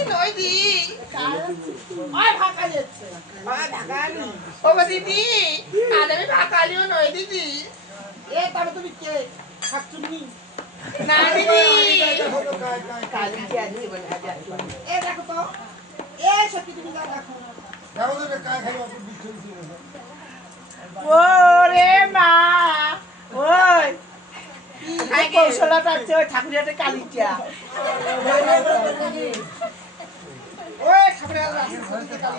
যাচ্ছে নই দি ওই ফাঁকা যাচ্ছে ও দিদি আজ আমি ফাঁকালিও নই দিদি এ তবে তুমি কে শাকচুন্নি না দিদি এ দেখো তো এ সত্যি তুমি যা দেখো ওরে মা ওই কৌশলা পাচ্ছে ওই ঠাকুরিয়াটা কালিটা ওই ঠাকুরের আছে সত্যি কালী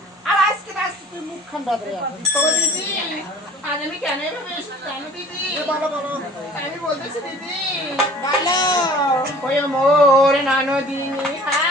হাসিয়া খেলিয়া আর আজকে আজকে তুই মুখ খান্ডা ধরে এখন। ও গো দিদি আজ আমি কেন এভাবে এসেছি জানো দিদি? এ বলো বলো। আমি বলতেছি দিদি। বলো। ওই মোর নানদিনী এ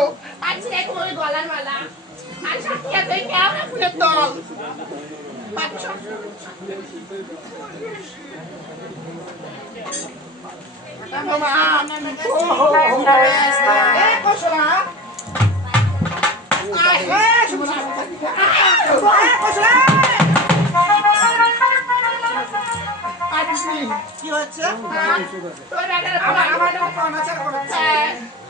কলঙ্ক আর ছিনে তোমার গলার মালা। আর সাথে তুই কেমন ফুলের দল? পাচ্ছ? কৌশলা কি হচ্ছে তোর আমার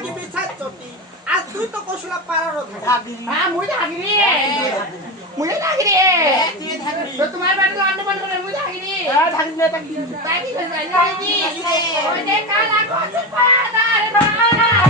ওলে বলে চটি আজ তুই তো কৌশলা পারার থাকে হ্যাঁ মুই থাকি রে মুই থাকি রে তো তোমার বাড়ি তো বন্ধ করে মুই থাকি রে থাকি না থাকি তাই কি করে জানি ওই যে কালা কোচে পাদার বালা